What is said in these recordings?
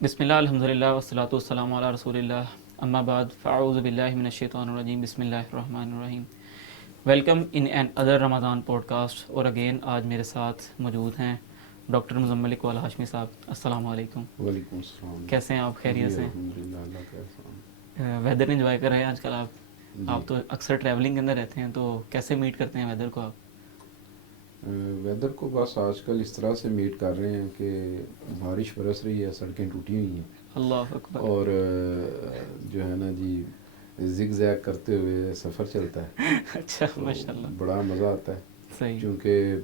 بسم اللہ الحمدللہ والصلاۃ والسلام علی رسول اللہ اما بعد فاعوذ باللہ من الشیطان الرجیم بسم اللہ الرحمن الرحیم. Welcome in another Ramadan podcast. اور اگین آج میرے ساتھ موجود ہیں ڈاکٹر مزمل اقبال ہاشمی صاحب. السلام علیکم. وعلیکم السلام. کیسے ہیں آپ؟ خیریت سے؟ الحمدللہ اللہ کا احسان. ویدر انجوائے کر رہے ہیں آج کل آپ تو اکثر ٹریولنگ کے اندر رہتے ہیں, تو کیسے میٹ کرتے ہیں ویدر کو آپ؟ ویدر کو بس آج کل اس طرح سے میٹ کر رہے ہیں کہ بارش برس رہی ہے, سڑکیں ٹوٹی ہوئی ہیں, اللہ اکبر, اور جو ہے نا جی زگ زیگ کرتے ہوئے سفر چلتا ہے. اچھا ماشاء اللہ, بڑا مزہ آتا ہے. صحیح. چونکہ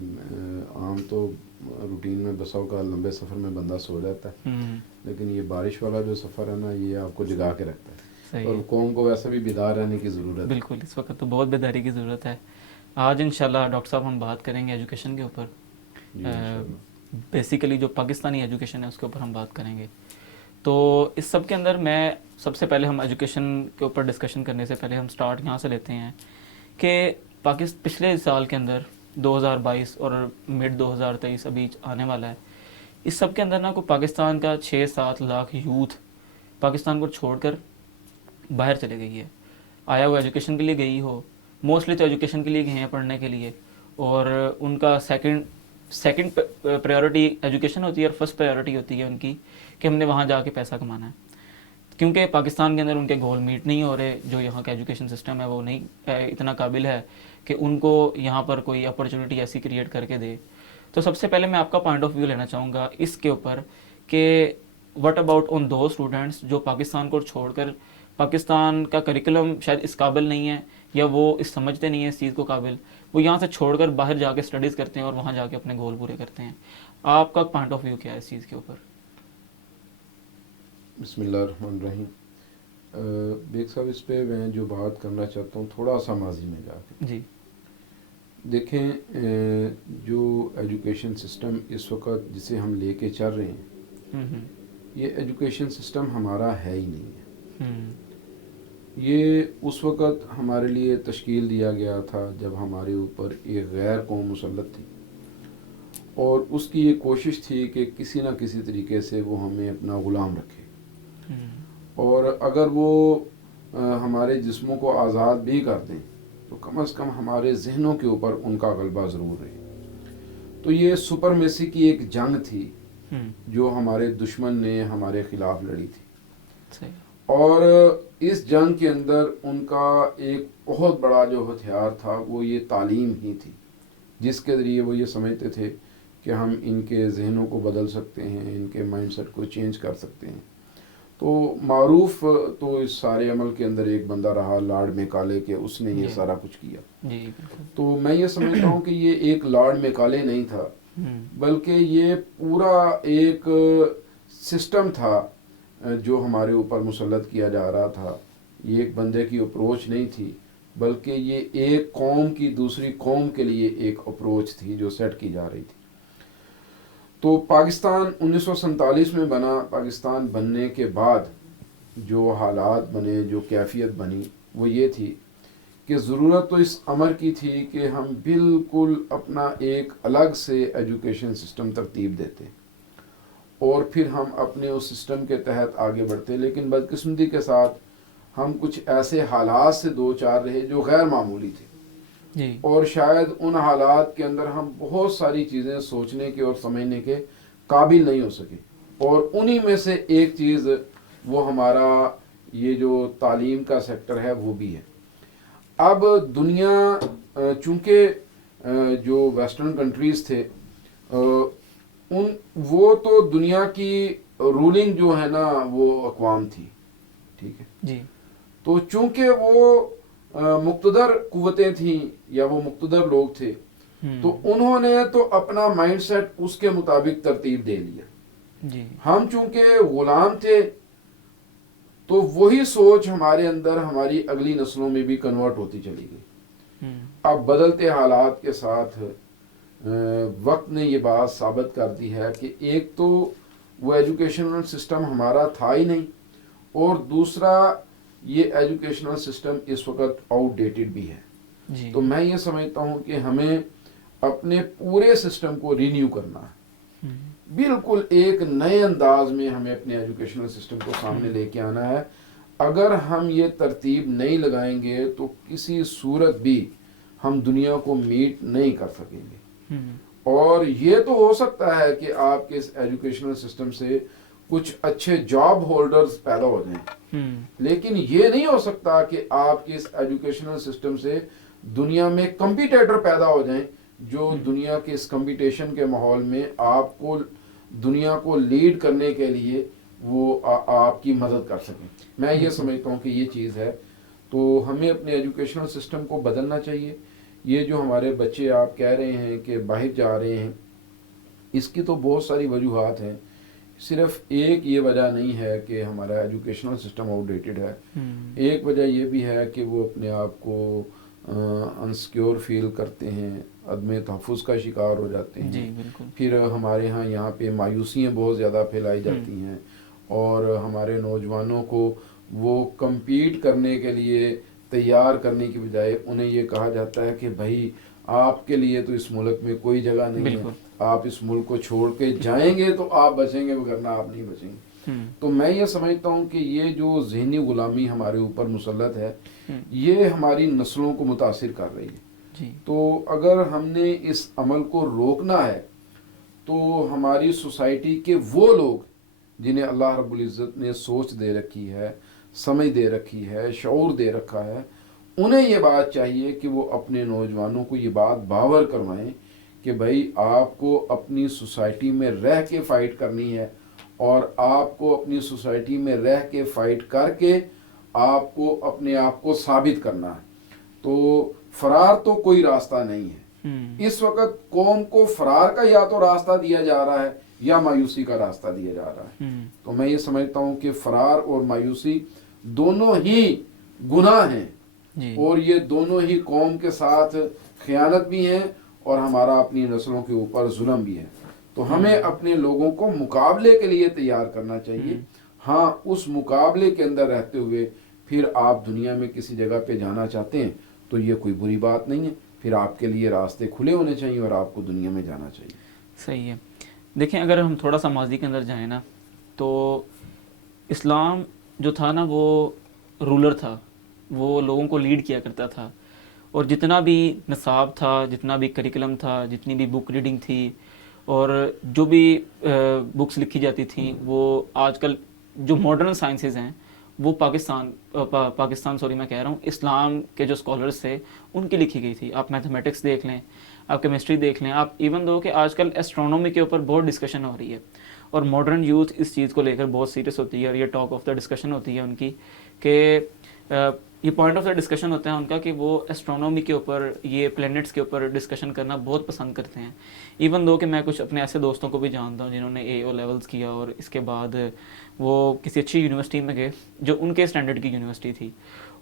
عام تو روٹین میں بسوں کا لمبے سفر میں بندہ سو جاتا ہے, لیکن یہ بارش والا جو سفر ہے نا یہ آپ کو جگا کے رکھتا ہے, اور قوم کو ویسے بھی بیدار رہنے کی ضرورت ہے. بالکل, اس وقت تو بہت بیداری کی ضرورت ہے. آج انشاءاللہ ڈاکٹر صاحب ہم بات کریں گے ایجوکیشن کے اوپر. بیسیکلی جو پاکستانی ایجوکیشن ہے اس کے اوپر ہم بات کریں گے. تو اس سب کے اندر میں سب سے پہلے ہم ایجوکیشن کے اوپر ڈسکشن کرنے سے پہلے ہم سٹارٹ یہاں سے لیتے ہیں کہ پچھلے سال کے اندر 2022 اور مڈ 2023 ابھی آنے والا ہے, اس سب کے اندر نا کوئی پاکستان کا 6-7 لاکھ یوتھ پاکستان کو چھوڑ کر باہر چلے گئی ہے. آیا وہ ایجوکیشن کے لیے گئی ہو, موسٹلی تو ایجوکیشن کے لیے گئے ہیں, پڑھنے کے لیے, اور ان کا سیکنڈ پریورٹی ایجوکیشن ہوتی ہے اور فرسٹ پریورٹی ہوتی ہے ان کی کہ ہم نے وہاں جا کے پیسہ کمانا ہے, کیونکہ پاکستان کے اندر ان کے گول میٹ نہیں ہو رہے. جو یہاں کا ایجوکیشن سسٹم ہے وہ نہیں اتنا قابل ہے کہ ان کو یہاں پر کوئی اپرچونیٹی ایسی کریٹ کر کے دے. تو سب سے پہلے میں آپ کا پوائنٹ آف ویو لینا چاہوں گا اس کے اوپر کہ what about on those students جو پاکستان کو چھوڑ کر, پاکستان کا کریکولم شاید اس قابل نہیں ہے یا وہ اس سمجھتے نہیں ہیں اس چیز کو قابل, وہ یہاں سے چھوڑ کر باہر جا کے اسٹڈیز کرتے ہیں اور وہاں جا کے اپنے گول پورے کرتے ہیں. آپ کا پوائنٹ آف ویو کیا ہے اس چیز کے اوپر؟ بسم اللہ الرحمن الرحیم. بیگ صاحب, اس پہ میں جو بات کرنا چاہتا ہوں تھوڑا سا ماضی میں جا کے. جی دیکھیں, جو ایجوکیشن سسٹم اس وقت جسے ہم لے کے چل رہے ہیں, یہ ایجوکیشن سسٹم ہمارا ہے ہی نہیں ہے. یہ اس وقت ہمارے لیے تشکیل دیا گیا تھا جب ہمارے اوپر ایک غیر قوم مسلط تھی, اور اس کی یہ کوشش تھی کہ کسی نہ کسی طریقے سے وہ ہمیں اپنا غلام رکھے, اور اگر وہ ہمارے جسموں کو آزاد بھی کر دیں تو کم از کم ہمارے ذہنوں کے اوپر ان کا غلبہ ضرور رہے. تو یہ سپرمیسی کی ایک جنگ تھی جو ہمارے دشمن نے ہمارے خلاف لڑی تھی, اور اس جنگ کے اندر ان کا ایک بہت بڑا جو ہتھیار تھا وہ یہ تعلیم ہی تھی, جس کے ذریعے وہ یہ سمجھتے تھے کہ ہم ان کے ذہنوں کو بدل سکتے ہیں, ان کے مائنڈ سیٹ کو چینج کر سکتے ہیں. تو معروف تو اس سارے عمل کے اندر ایک بندہ رہا لارڈ میکالے, کہ اس نے یہ سارا کچھ کیا. تو میں یہ سمجھتا ہوں کہ یہ ایک لارڈ میکالے نہیں تھا, بلکہ یہ پورا ایک سسٹم تھا جو ہمارے اوپر مسلط کیا جا رہا تھا. یہ ایک بندے کی اپروچ نہیں تھی, بلکہ یہ ایک قوم کی دوسری قوم کے لیے ایک اپروچ تھی جو سیٹ کی جا رہی تھی. تو پاکستان 1947 میں بنا. پاکستان بننے کے بعد جو حالات بنے, جو کیفیت بنی, وہ یہ تھی کہ ضرورت تو اس امر کی تھی کہ ہم بالکل اپنا ایک الگ سے ایجوکیشن سسٹم ترتیب دیتے, اور پھر ہم اپنے اس سسٹم کے تحت آگے بڑھتے. لیکن بدقسمتی کے ساتھ ہم کچھ ایسے حالات سے دو چار رہے جو غیر معمولی تھے, اور شاید ان حالات کے اندر ہم بہت ساری چیزیں سوچنے کے اور سمجھنے کے قابل نہیں ہو سکے. اور انہی میں سے ایک چیز وہ ہمارا یہ جو تعلیم کا سیکٹر ہے وہ بھی ہے. اب دنیا, چونکہ جو ویسٹرن کنٹریز تھے وہ تو دنیا کی رولنگ جو ہے نا وہ اقوام تھی, ٹھیک ہے جی. تو چونکہ وہ مقتدر قوتیں تھیں یا وہ مقتدر لوگ تھے, تو انہوں نے تو اپنا مائنڈ سیٹ اس کے مطابق ترتیب دے لیا. ہم چونکہ غلام تھے تو وہی سوچ ہمارے اندر ہماری اگلی نسلوں میں بھی کنورٹ ہوتی چلی گئی. اب بدلتے حالات کے ساتھ وقت نے یہ بات ثابت کر دی ہے کہ ایک تو وہ ایجوکیشنل سسٹم ہمارا تھا ہی نہیں, اور دوسرا یہ ایجوکیشنل سسٹم اس وقت آؤٹ ڈیٹڈ بھی ہے. تو میں یہ سمجھتا ہوں کہ ہمیں اپنے پورے سسٹم کو رینیو کرنا ہے, بالکل ایک نئے انداز میں ہمیں اپنے ایجوکیشنل سسٹم کو سامنے لے کے آنا ہے. اگر ہم یہ ترتیب نہیں لگائیں گے تو کسی صورت بھی ہم دنیا کو میٹ نہیں کر سکیں گے. اور یہ تو ہو سکتا ہے کہ آپ کے اس ایجوکیشنل سسٹم سے کچھ اچھے جاب ہولڈرز پیدا ہو جائیں, لیکن یہ نہیں ہو سکتا کہ آپ کے اس ایجوکیشنل سسٹم سے دنیا میں کمپیٹیٹر پیدا ہو جائیں جو دنیا کے اس کمپٹیشن کے ماحول میں آپ کو دنیا کو لیڈ کرنے کے لیے وہ آپ کی مدد کر سکیں. میں یہ سمجھتا ہوں کہ یہ چیز ہے. تو ہمیں اپنے ایجوکیشنل سسٹم کو بدلنا چاہیے. یہ جو ہمارے بچے آپ کہہ رہے ہیں کہ باہر جا رہے ہیں, اس کی تو بہت ساری وجوہات ہیں. صرف ایک یہ وجہ نہیں ہے کہ ہمارا ایجوکیشنل سسٹم آؤٹ ڈیٹڈ ہے. ایک وجہ یہ بھی ہے کہ وہ اپنے آپ کو انسیکیور فیل کرتے ہیں, عدم تحفظ کا شکار ہو جاتے ہیں. جی بالکل. پھر ہمارے ہاں یہاں پہ مایوسیاں بہت زیادہ پھیلائی جاتی ہیں, اور ہمارے نوجوانوں کو وہ کمپیٹ کرنے کے لیے تیار کرنے کی بجائے انہیں یہ کہا جاتا ہے کہ بھائی آپ کے لیے تو اس ملک میں کوئی جگہ نہیں ہے, آپ اس ملک کو چھوڑ کے جائیں گے تو آپ بچیں گے, ورنہ آپ نہیں بچیں گے. تو میں یہ سمجھتا ہوں کہ یہ جو ذہنی غلامی ہمارے اوپر مسلط ہے یہ ہماری نسلوں کو متاثر کر رہی ہے. تو اگر ہم نے اس عمل کو روکنا ہے تو ہماری سوسائٹی کے وہ لوگ جنہیں اللہ رب العزت نے سوچ دے رکھی ہے, سمجھ دے رکھی ہے, شعور دے رکھا ہے, انہیں یہ بات چاہیے کہ وہ اپنے نوجوانوں کو یہ بات باور کروائیں کہ بھائی آپ کو اپنی سوسائٹی میں رہ کے فائٹ کرنی ہے, اور آپ کو اپنی سوسائٹی میں رہ کے فائٹ کر کے آپ کو اپنے آپ کو ثابت کرنا ہے. تو فرار تو کوئی راستہ نہیں ہے. اس وقت قوم کو فرار کا یا تو راستہ دیا جا رہا ہے یا مایوسی کا راستہ دیا جا رہا ہے. تو میں یہ سمجھتا ہوں کہ فرار اور مایوسی دونوں ہی گناہ ہیں, اور یہ دونوں ہی قوم کے ساتھ خیانت بھی ہیں اور ہمارا اپنی نسلوں کے اوپر ظلم بھی ہے. تو ہمیں اپنے لوگوں کو مقابلے کے لیے تیار کرنا چاہیے. ہاں, اس مقابلے کے اندر رہتے ہوئے پھر آپ دنیا میں کسی جگہ پہ جانا چاہتے ہیں تو یہ کوئی بری بات نہیں ہے, پھر آپ کے لیے راستے کھلے ہونے چاہیے اور آپ کو دنیا میں جانا چاہیے. صحیح ہے. دیکھیں اگر ہم تھوڑا سا ماضی کے اندر جائیں نا, تو اسلام جو تھا نا وہ رولر تھا, وہ لوگوں کو لیڈ کیا کرتا تھا, اور جتنا بھی نصاب تھا, جتنا بھی کریکلم تھا, جتنی بھی بک ریڈنگ تھی, اور جو بھی بکس لکھی جاتی تھیں, وہ آج کل جو ماڈرن سائنسز ہیں وہ پاکستان سوری میں کہہ رہا ہوں, اسلام کے جو اسکالرس تھے ان کی لکھی گئی تھی. آپ میتھمیٹکس دیکھ لیں, آپ کیمسٹری دیکھ لیں, آپ ایون دو کہ آج کل ایسٹرونومی کے اوپر بہت ڈسکشن ہو رہی ہے, اور ماڈرن یوتھ اس چیز کو لے کر بہت سیریس ہوتی ہے, اور یہ ٹاک آف دا ڈسکشن ہوتی ہے ان کی, کہ یہ پوائنٹ آف دا ڈسکشن ہوتا ہے ان کا کہ وہ ایسٹرونومی کے اوپر, یہ پلینٹس کے اوپر ڈسکشن کرنا بہت پسند کرتے ہیں. ایون دو کہ میں کچھ اپنے ایسے دوستوں کو بھی جانتا ہوں جنہوں نے AO لیولز کیا, اور اس کے بعد وہ کسی اچھی یونیورسٹی میں گئے جو ان کے اسٹینڈرڈ کی یونیورسٹی تھی,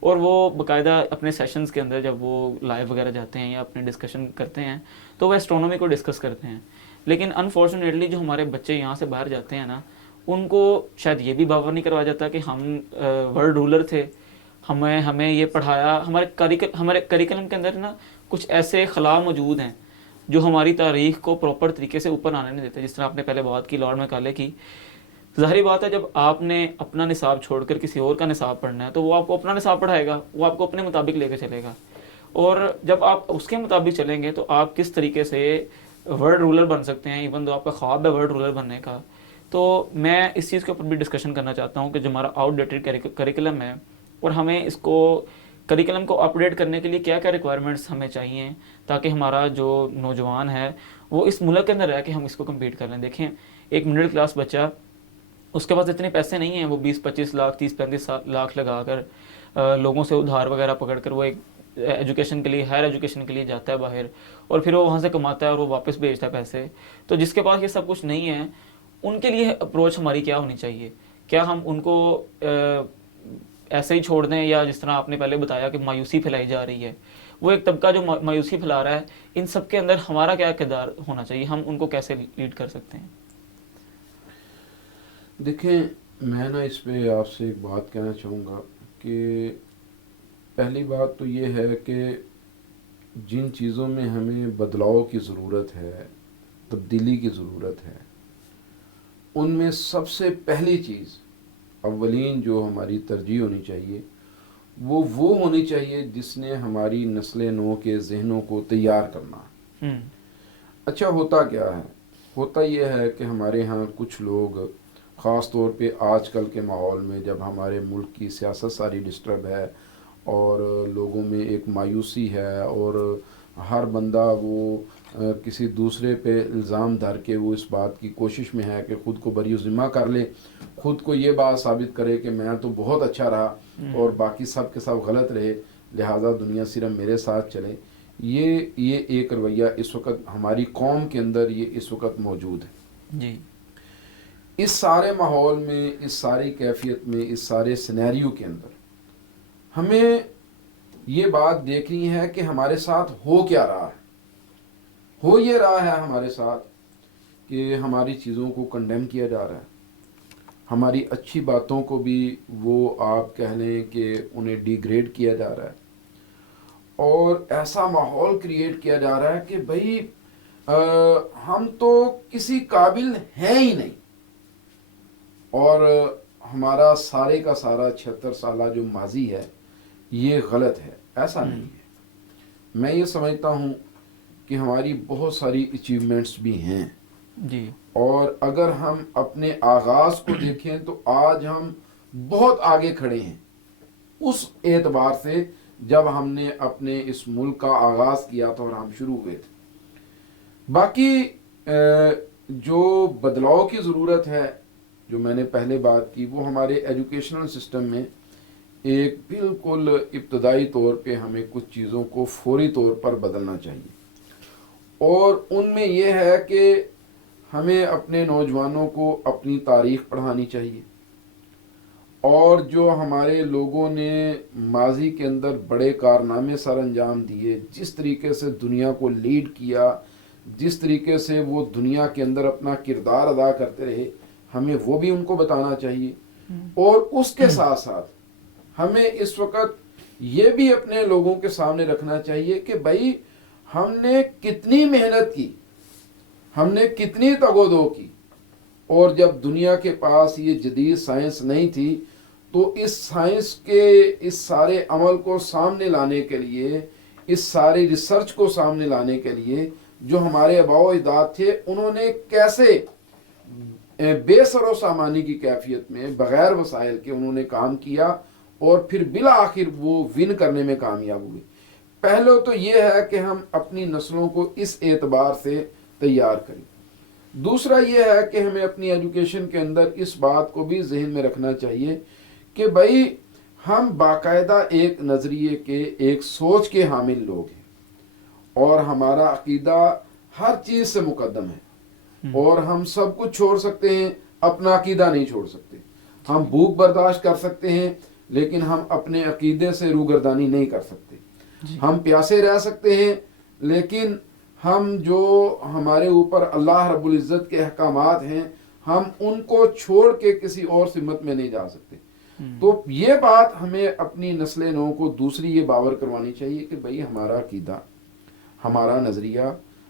اور وہ باقاعدہ اپنے سیشنز کے اندر جب وہ لائیو وغیرہ جاتے ہیں یا اپنے ڈسکشن کرتے ہیں تو وہ ایسٹرونومی کو ڈسکس کرتے ہیں. لیکن انفارچونیٹلی جو ہمارے بچے یہاں سے باہر جاتے ہیں نا, ان کو شاید یہ بھی باور نہیں کروایا جاتا کہ ہم ورلڈ رولر تھے, ہمیں یہ پڑھایا, ہمارے کریکلم کے اندر نا کچھ ایسے خلا موجود ہیں جو ہماری تاریخ کو پراپر طریقے سے اوپر آنے نہیں دیتے. جس طرح آپ نے پہلے بات کی لارڈ میکالے کی, ظاہری بات ہے جب آپ نے اپنا نصاب چھوڑ کر کسی اور کا نصاب پڑھنا ہے تو وہ آپ کو اپنا نصاب پڑھائے گا, وہ آپ کو اپنے مطابق لے کے چلے گا, اور جب آپ اس کے مطابق چلیں گے تو آپ کس طریقے سے ورلڈ رولر بن سکتے ہیں, ایون دو آپ کا خواب ہے ورلڈ رولر بننے کا. تو میں اس چیز کے اوپر بھی ڈسکشن کرنا چاہتا ہوں کہ جو ہمارا آؤٹ ڈیٹڈ کریکلم ہے, اور ہمیں اس کو کریکلم کو اپڈیٹ کرنے کے لیے کیا کیا ریکوائرمنٹس ہمیں چاہیے تاکہ ہمارا جو نوجوان ہے وہ اس ملک کے اندر رہ کے ہم اس کو کمپیٹ کر لیں. دیکھیں ایک مڈل کلاس بچہ, اس کے پاس اتنے پیسے نہیں ہیں, وہ 20-25 لاکھ 30-35 لاکھ لگا کر لوگوں سے ادھار وغیرہ پکڑ کر وہ ایک ایجوکیشن کے لیے, ہائر ایجوکیشن کے لیے جاتا ہے باہر, اور پھر وہ وہاں سے کماتا ہے اور وہ واپس بھیجتا ہے پیسے. تو جس کے پاس یہ سب کچھ نہیں ہے, ان کے لیے اپروچ ہماری کیا ہونی چاہیے؟ کیا ہم ان کو ایسے ہی چھوڑ دیں, یا جس طرح آپ نے پہلے بتایا کہ مایوسی پھیلائی جا رہی ہے, وہ ایک طبقہ جو مایوسی پھیلا رہا ہے, ان سب کے اندر ہمارا کیا کردار ہونا چاہیے, ہم ان کو کیسے لیڈ کر سکتے ہیں؟ دیکھیں میں نا اس پہ آپ سے ایک بات کہنا چاہوں گا کہ پہلی بات تو یہ ہے کہ جن چیزوں میں ہمیں بدلاؤ کی ضرورت ہے, تبدیلی کی ضرورت ہے, ان میں سب سے پہلی چیز اولین جو ہماری ترجیح ہونی چاہیے وہ ہونی چاہیے جس نے ہماری نسل نو کے ذہنوں کو تیار کرنا. اچھا ہوتا کیا ہے؟ ہوتا یہ ہے کہ ہمارے ہاں کچھ لوگ خاص طور پہ آج کل کے ماحول میں جب ہمارے ملک کی سیاست ساری ڈسٹرب ہے اور لوگوں میں ایک مایوسی ہے اور ہر بندہ وہ کسی دوسرے پہ الزام دھر کے وہ اس بات کی کوشش میں ہے کہ خود کو بری ذمہ کر لے, خود کو یہ بات ثابت کرے کہ میں تو بہت اچھا رہا اور باقی سب کے سب غلط رہے, لہٰذا دنیا صرف میرے ساتھ چلے. یہ ایک رویہ اس وقت ہماری قوم کے اندر یہ اس وقت موجود ہے. جی. اس سارے ماحول میں, اس ساری کیفیت میں, اس سارے سینیریو کے اندر ہمیں یہ بات دیکھنی ہے کہ ہمارے ساتھ ہو کیا رہا ہے. ہو یہ رہا ہے ہمارے ساتھ کہ ہماری چیزوں کو کنڈیم کیا جا رہا ہے, ہماری اچھی باتوں کو بھی وہ آپ کہہ لیں کہ انہیں ڈی گریڈ کیا جا رہا ہے اور ایسا ماحول کریٹ کیا جا رہا ہے کہ بھئی ہم تو کسی قابل ہیں ہی نہیں اور ہمارا سارے کا سارا 76 سالہ جو ماضی ہے یہ غلط ہے. ایسا نہیں ہے. میں یہ سمجھتا ہوں کہ ہماری بہت ساری اچیومنٹس بھی ہیں جی. اور اگر ہم اپنے آغاز کو دیکھیں تو آج ہم بہت آگے کھڑے ہیں اس اعتبار سے جب ہم نے اپنے اس ملک کا آغاز کیا تھا اور ہم شروع ہوئے تھے. باقی جو بدلاؤ کی ضرورت ہے جو میں نے پہلے بات کی وہ ہمارے ایجوکیشنل سسٹم میں ایک بالکل ابتدائی طور پہ ہمیں کچھ چیزوں کو فوری طور پر بدلنا چاہیے اور ان میں یہ ہے کہ ہمیں اپنے نوجوانوں کو اپنی تاریخ پڑھانی چاہیے اور جو ہمارے لوگوں نے ماضی کے اندر بڑے کارنامے سر انجام دیے, جس طریقے سے دنیا کو لیڈ کیا, جس طریقے سے وہ دنیا کے اندر اپنا کردار ادا کرتے رہے, ہمیں وہ بھی ان کو بتانا چاہیے. اور اس کے ساتھ ساتھ ہمیں اس وقت یہ بھی اپنے لوگوں کے سامنے رکھنا چاہیے کہ بھائی ہم نے کتنی محنت کی, ہم نے کتنی تگ و دو کی اور جب دنیا کے پاس یہ جدید سائنس نہیں تھی تو اس سائنس کے اس سارے عمل کو سامنے لانے کے لیے, اس سارے ریسرچ کو سامنے لانے کے لیے جو ہمارے آباء و اجداد تھے انہوں نے کیسے بے سر و سامانی کی کیفیت میں بغیر وسائل کے انہوں نے کام کیا اور پھر بالآخر وہ ون کرنے میں کامیاب ہوئے. پہلے تو یہ ہے کہ ہم اپنی نسلوں کو اس اعتبار سے تیار کریں. دوسرا یہ ہے کہ ہمیں اپنی ایجوکیشن کے اندر اس بات کو بھی ذہن میں رکھنا چاہیے کہ بھائی ہم باقاعدہ ایک نظریے کے, ایک سوچ کے حامل لوگ ہیں اور ہمارا عقیدہ ہر چیز سے مقدم ہے اور ہم سب کچھ چھوڑ سکتے ہیں, اپنا عقیدہ نہیں چھوڑ سکتے. ہم بھوک برداشت کر سکتے ہیں لیکن ہم اپنے عقیدے سے روگردانی نہیں کر سکتے. ہم پیاسے رہ سکتے ہیں لیکن ہم جو ہمارے اوپر اللہ رب العزت کے احکامات ہیں ہم ان کو چھوڑ کے کسی اور سمت میں نہیں جا سکتے. تو یہ بات ہمیں اپنی نسل نو کو دوسری یہ باور کروانی چاہیے کہ بھئی ہمارا عقیدہ, ہمارا نظریہ,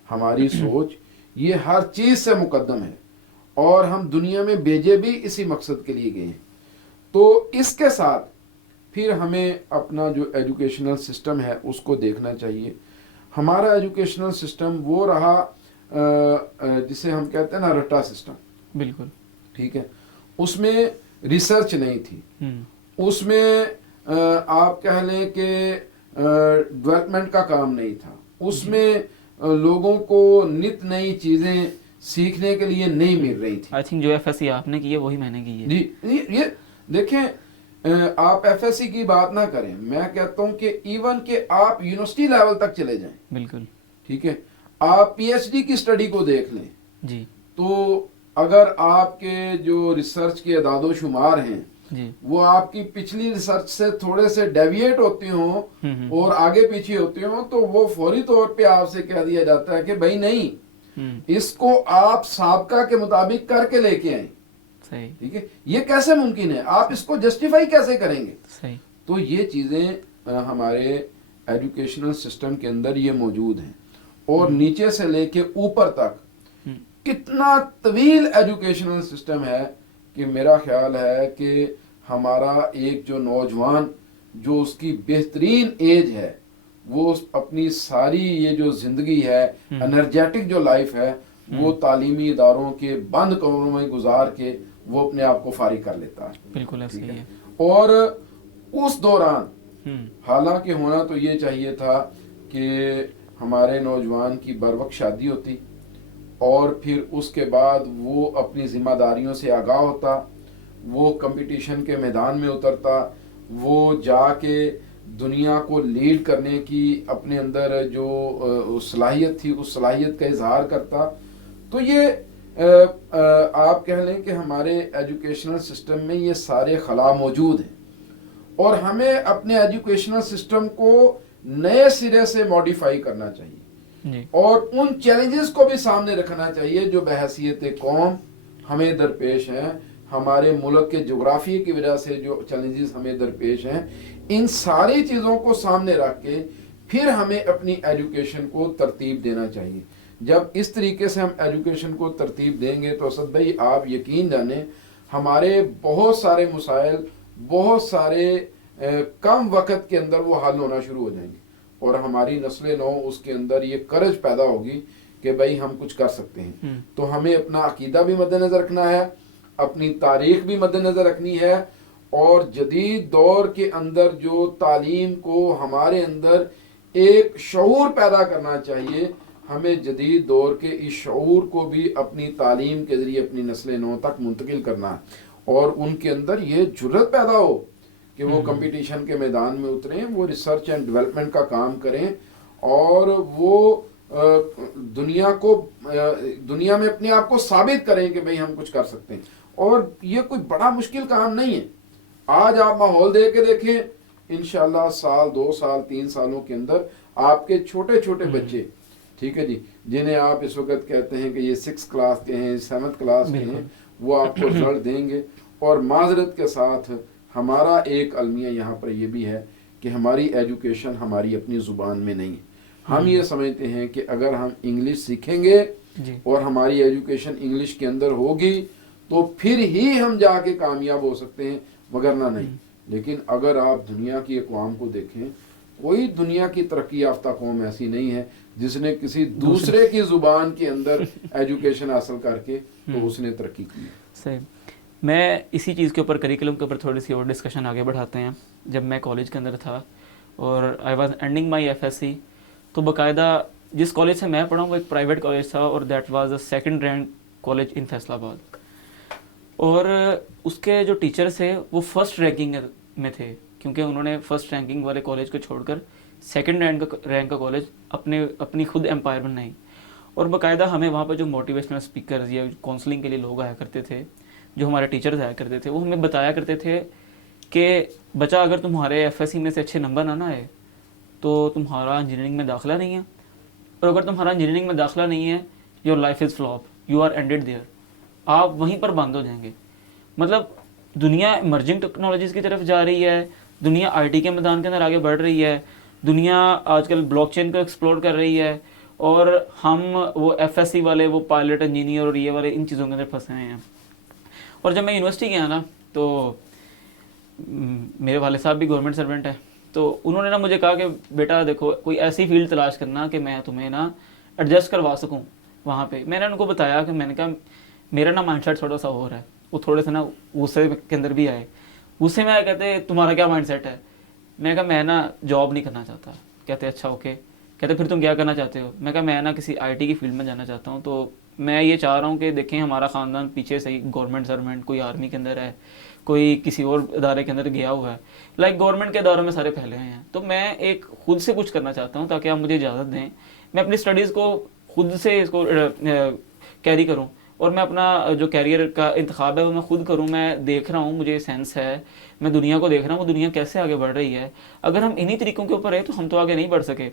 ہماری سوچ یہ ہر چیز سے مقدم ہے اور ہم دنیا میں بھیجے بھی اسی مقصد کے لیے گئے ہیں. تو اس کے ساتھ پھر ہمیں اپنا جو ایجوکیشنل سسٹم ہے اس کو دیکھنا چاہیے. ہمارا ایجوکیشنل سسٹم وہ رہا جسے ہم کہتے ہیں نا رٹا سسٹم. بالکل ٹھیک ہے. اس میں ریسرچ نہیں تھی, اس میں آپ کہہ لیں کہ ڈیولپمنٹ کا کام نہیں تھا, اس میں لوگوں کو نت نئی چیزیں سیکھنے کے لیے نہیں مل رہی تھی. آئی تھنک جو ایف ایس سی آپ نے کی ہے وہی میں نے کی ہے. جی یہ دیکھیں آپ ایف ایس سی کی بات نہ کریں, میں کہتا ہوں کہ ایون کہ آپ یونیورسٹی لیول تک چلے جائیں. بالکل ٹھیک ہے. آپ پی ایچ ڈی کی سٹڈی کو دیکھ لیں جی, تو اگر آپ کے جو ریسرچ کے اعداد و شمار ہیں جی وہ آپ کی پچھلی ریسرچ سے تھوڑے سے ڈیویٹ ہوتے ہوں اور آگے پیچھے ہوتے ہوں تو وہ فوری طور پہ آپ سے کہہ دیا جاتا ہے کہ بھائی نہیں, اس کو آپ سابقہ کے مطابق کر کے لے کے آئیں. صحیح. ٹھیک ہے. یہ کیسے ممکن ہے, آپ اس کو جسٹیفائی کیسے کریں گے؟ صحیح. تو یہ چیزیں ہمارے ایجوکیشنل سسٹم کے اندر یہ موجود ہیں اور نیچے سے لے کے اوپر تک اتنا طویل ایجوکیشنل سسٹم ہے کہ میرا خیال ہے کہ ہمارا ایک جو نوجوان جو اس کی بہترین ایج ہے وہ اپنی ساری یہ جو زندگی ہے انرجیٹک جو لائف ہے وہ تعلیمی اداروں کے بند کمروں میں گزار کے وہ اپنے آپ کو فارغ کر لیتا ہے. بالکل ایسے ہی ہے. اور اس دوران حالانکہ ہونا تو یہ چاہیے تھا کہ ہمارے نوجوان کی بروقت شادی ہوتی اور پھر اس کے بعد وہ اپنی ذمہ داریوں سے آگاہ ہوتا, وہ کمپٹیشن کے میدان میں اترتا, وہ جا کے دنیا کو لیڈ کرنے کی اپنے اندر جو صلاحیت تھی اس صلاحیت کا اظہار کرتا. تو یہ آپ کہہ لیں کہ ہمارے ایجوکیشنل سسٹم میں یہ سارے خلا موجود ہیں اور ہمیں اپنے ایجوکیشنل سسٹم کو نئے سرے سے موڈیفائی کرنا چاہیے اور ان چیلنجز کو بھی سامنے رکھنا چاہیے جو بحیثیت قوم ہمیں درپیش ہیں, ہمارے ملک کے جغرافیے کی وجہ سے جو چیلنجز ہمیں درپیش ہیں. ان ساری چیزوں کو سامنے رکھ کے پھر ہمیں اپنی ایجوکیشن کو ترتیب دینا چاہیے. جب اس طریقے سے ہم ایجوکیشن کو ترتیب دیں گے تو اسد بھائی آپ یقین جانیں ہمارے بہت سارے مسائل بہت سارے کم وقت کے اندر وہ حل ہونا شروع ہو جائیں گے اور ہماری نسل نو اس کے اندر یہ کرج پیدا ہوگی کہ بھائی ہم کچھ کر سکتے ہیں. تو ہمیں اپنا عقیدہ بھی مد نظر رکھنا ہے, اپنی تاریخ بھی مد نظر رکھنی ہے اور جدید دور کے اندر جو تعلیم کو ہمارے اندر ایک شعور پیدا کرنا چاہیے, ہمیں جدید دور کے اس شعور کو بھی اپنی تعلیم کے ذریعے اپنی نسل نو تک منتقل کرنا ہے اور ان کے اندر یہ جرت پیدا ہو کہ وہ کمپٹیشن کے میدان میں اتریں, وہ ریسرچ اینڈ ڈیولپمنٹ کا کام کریں اور وہ دنیا میں اپنے آپ کو ثابت کریں کہ بھئی ہم کچھ کر سکتے ہیں. اور یہ کوئی بڑا مشکل کام نہیں ہے. آج آپ ماحول دے کے دیکھیں انشاءاللہ سال 2 سال 3 سالوں کے اندر آپ کے چھوٹے چھوٹے بچے, ٹھیک ہے جی, جنہیں آپ اس وقت کہتے ہیں کہ یہ 6 کلاس کے ہیں 7 کلاس کے ہیں, وہ آپ کو رزلٹ دیں گے. اور معذرت کے ساتھ ہمارا ایک المیہ یہاں پر یہ بھی ہے کہ ہماری ایجوکیشن ہماری اپنی زبان میں نہیں ہے. ہم یہ سمجھتے ہیں کہ اگر ہم انگلش سیکھیں گے اور ہماری ایجوکیشن انگلش کے اندر ہوگی تو پھر ہی ہم جا کے کامیاب ہو سکتے ہیں, مگرنہ نہیں. لیکن اگر آپ دنیا کی اقوام کو دیکھیں, کوئی دنیا کی ترقی یافتہ قوم ایسی نہیں ہے جس نے کسی دوسرے کی زبان کے اندر ایجوکیشن حاصل کر کے تو اس نے ترقی کی. صحیح. میں اسی چیز کے اوپر کریکولم کے اوپر تھوڑی سی اور ڈسکشن آگے بڑھاتے ہیں. جب میں کالج کے اندر تھا اور I was ending my FSc, تو باقاعدہ جس کالج سے میں پڑھا ہوں وہ ایک پرائیویٹ کالج تھا اور that was a 2nd rank college ان فیصل آباد. اور اس کے جو ٹیچرس تھے وہ 1st رینکنگ میں تھے کیونکہ انہوں نے 1st رینکنگ والے کالج کو چھوڑ کر 2nd رینک کا کالج اپنی خود امپائر بنائی. اور باقاعدہ ہمیں وہاں پہ جو موٹیویشنل اسپیکرز یا کاؤنسلنگ کے لیے لوگ آیا کرتے تھے, جو ہمارے ٹیچرز آیا کرتے تھے, وہ ہمیں بتایا کرتے تھے کہ بچہ اگر تمہارے FSc میں سے اچھے نمبر نہ آئے تو تمہارا انجینئرنگ میں داخلہ نہیں ہے, اور اگر تمہارا انجینئرنگ میں داخلہ نہیں ہے your life is flop, you are ended there, آپ وہیں پر بند ہو جائیں گے. مطلب دنیا ایمرجنگ ٹیکنالوجیز کی طرف جا رہی ہے, دنیا IT کے میدان کے اندر آگے بڑھ رہی ہے, دنیا آج کل بلاک چین کو ایکسپلور کر رہی ہے, اور ہم وہ FSc والے وہ پائلٹ انجینئر اور یہ والے ان چیزوں کے اندر پھنسے ہوئے ہیں. اور جب میں یونیورسٹی گیا نا تو میرے والد صاحب بھی گورنمنٹ سرونٹ ہے, تو انہوں نے نا مجھے کہا کہ بیٹا دیکھو کوئی ایسی فیلڈ تلاش کرنا کہ میں تمہیں نا ایڈجسٹ کروا سکوں وہاں پہ. میں نے ان کو بتایا کہ میں نے کہا میرا نا مائنڈ سیٹ تھوڑا سا اور ہے. وہ تھوڑے سے نا غصے کے اندر بھی آئے. غصے میں آئے, کہتے تمہارا کیا مائنڈ سیٹ ہے؟ میں کہا میں نا جاب نہیں کرنا چاہتا. کہتے اچھا اوکے. کہتے پھر تم کیا کرنا چاہتے ہو؟ میں کہا میں نا کسی IT کی فیلڈ میں جانا چاہتا ہوں. تو میں یہ چاہ رہا ہوں کہ دیکھیں ہمارا خاندان پیچھے سے گورنمنٹ سرونٹ, کوئی آرمی کے اندر ہے, کوئی کسی اور ادارے کے اندر گیا ہوا ہے, لائک گورنمنٹ کے اداروں میں سارے پھیلے ہوئے ہیں. تو میں ایک خود سے کچھ کرنا چاہتا ہوں تاکہ آپ مجھے اجازت دیں میں اپنی اسٹڈیز کو خود سے اس کو کیری کروں, اور میں اپنا جو کیریئر کا انتخاب ہے وہ میں خود کروں. میں دیکھ رہا ہوں, مجھے سینس ہے, میں دنیا کو دیکھ رہا ہوں وہ دنیا کیسے آگے بڑھ رہی ہے. اگر ہم انہی طریقوں کے اوپر رہے تو ہم تو آگے نہیں بڑھ سکے.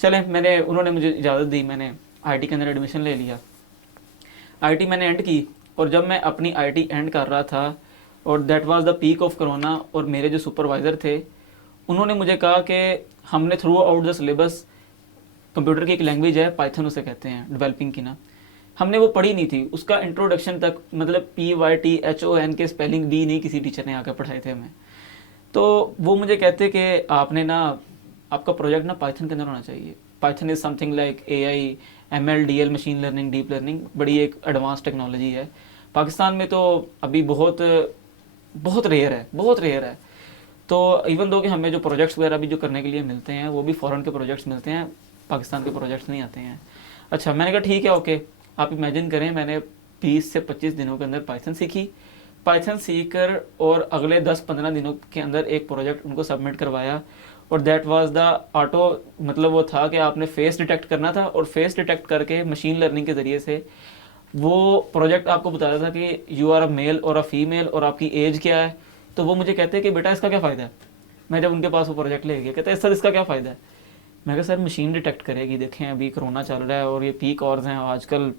چلیں انہوں نے مجھے اجازت دی, میں نے IT کے اندر ایڈمیشن لے لیا. IT میں نے اینڈ کی, اور جب میں اپنی IT اینڈ کر رہا تھا اور that was the peak of corona, اور میرے جو سپروائزر تھے انہوں نے مجھے کہا کہ ہم نے through out the syllabus, computer کی ایک لینگویج ہے پائتھن اسے کہتے ہیں ڈیولپنگ کی نا, ہم نے وہ پڑھی نہیں تھی, اس کا انٹروڈکشن تک, مطلب PYTHON کے اسپیلنگ بھی نہیں کسی ٹیچر نے آ کے پڑھائے تھے ہمیں. تو وہ مجھے کہتے کہ آپ نے نا, آپ کا پروجیکٹ نا پائتھن کے اندر ہونا چاہیے. پائتھن از سم تھنگ like AI, ML, DL, machine learning, deep learning, بڑی ایک ایڈوانس ٹیکنالوجی ہے. پاکستان میں تو ابھی بہت ریئر ہے. تو ایون دو کہ ہمیں جو پروجیکٹس وغیرہ بھی جو کرنے کے لیے ملتے ہیں وہ بھی فورن کے پروجیکٹس ملتے ہیں, پاکستان کے پروجیکٹس نہیں آتے ہیں. اچھا, میں نے کہا ٹھیک ہے اوکے. آپ امیجن کریں میں نے 20 سے 25 دنوں کے اندر پائتھن سیکھی. پائتھن سیکھ کر اور اگلے 10-15 دنوں کے اندر ایک پروجیکٹ ان کو سبمٹ کروایا, اور دیٹ واز دا آٹو, مطلب وہ تھا کہ آپ نے فیس ڈیٹیکٹ کرنا تھا, اور فیس ڈیٹیکٹ کر کے مشین لرننگ کے ذریعے سے وہ پروجیکٹ آپ کو بتا رہا تھا کہ یو آر اے میل اور اے فیمیل, اور آپ کی ایج کیا ہے. تو وہ مجھے کہتے ہیں کہ بیٹا اس کا کیا فائدہ ہے. میں جب ان کے پاس وہ پروجیکٹ لے گیا, کہتے ہیں سر اس کا کیا فائدہ ہے. میں کہا سر مشین ڈیٹیکٹ کرے گی, دیکھیں ابھی کرونا چل رہا ہے اور یہ پیک آورز ہیں, آج کل